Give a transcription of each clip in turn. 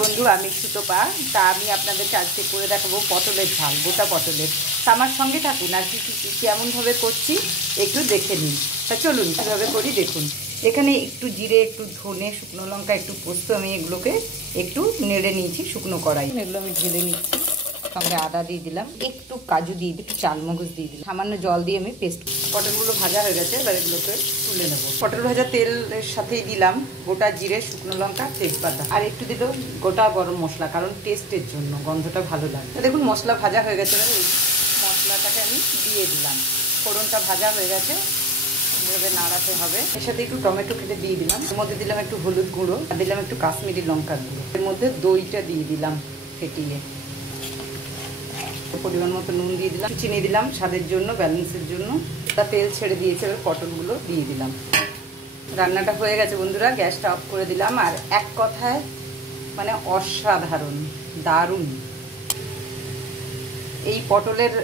বন্ধু, আমি সুতপা। তা আমি আপনাদেরকে আজকে করে দেখাবো পটলের ঝাল, গোটা পটলের। তা আমার সঙ্গে থাকুন, আর কেমনভাবে করছি একটু দেখে নিন। তা চলুন কীভাবে করি দেখুন। এখানে একটু জিরে, একটু ধনে, শুকনো লঙ্কা, একটু পোস্ত, আমি এগুলোকে একটু নেড়ে নিয়েছি শুকনো কড়াই। এগুলো আমি ঢেলে নিচ্ছি। সঙ্গে আদা দিয়ে দিলাম, একটু কাজু দিয়ে দিই, একটু চালমগজ দিয়ে দিলাম, সামান্য জল দিয়ে আমি পেস্ট। পটলগুলো ভাজা হয়ে গেছে, এবার এগুলোকে তুলে নেবো। পটল ভাজা তেলের সাথেই দিলাম গোটা জিরে, শুকনো লঙ্কা, তেজপাতা, আর একটু দিল গোটা গরম মশলা, কারণ টেস্টের জন্য, গন্ধটা ভালো লাগে। দেখুন মশলা ভাজা হয়ে গেছে, এবার এই মশলাটাকে আমি দিয়ে দিলাম। ফোড়নটা ভাজা হয়ে গেছে, এভাবে নাড়াতে হবে। এর সাথে একটু টমেটো কেটে দিয়ে দিলাম, এর মধ্যে দিলাম একটু হলুদ গুঁড়ো, আর দিলাম একটু কাশ্মীরি লঙ্কার গুঁড়ো। এর মধ্যে দইটা দিয়ে দিলাম ফেটিয়ে, পরিমাণ মতো নুন দিয়ে দিলাম, চিনি দিলাম স্বাদের জন্য, ব্যালেন্সের জন্য। তা তেল ছেড়ে দিয়েছে, এবার পটলগুলো দিয়ে দিলাম। রান্নাটা হয়ে গেছে বন্ধুরা, গ্যাসটা অফ করে দিলাম। আর এক কথায় মানে অসাধারণ, দারুণ। এই পটলের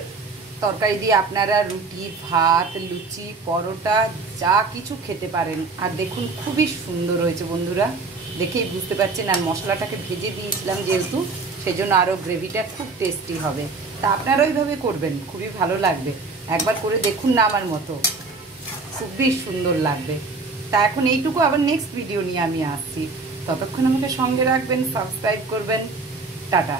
তরকারি দিয়ে আপনারা রুটি, ভাত, লুচি, পরোটা যা কিছু খেতে পারেন। আর দেখুন খুবই সুন্দর হয়েছে বন্ধুরা, দেখেই বুঝতে পারছেন। আর মশলাটাকে ভেজে দিয়েছিলাম যেহেতু, সেজন্য আরও গ্রেভিটা খুব টেস্টি হবে। তা আপনারা ওইভাবে করবেন, খুবই ভালো লাগবে। একবার করে দেখুন না আমার মতো, খুবই সুন্দর লাগবে। তা এখন এইটুকু, আবার নেক্সট ভিডিও নিয়ে আমি আসছি। ততক্ষণ আমাকে সঙ্গে রাখবেন, সাবস্ক্রাইব করবেন। টাটা।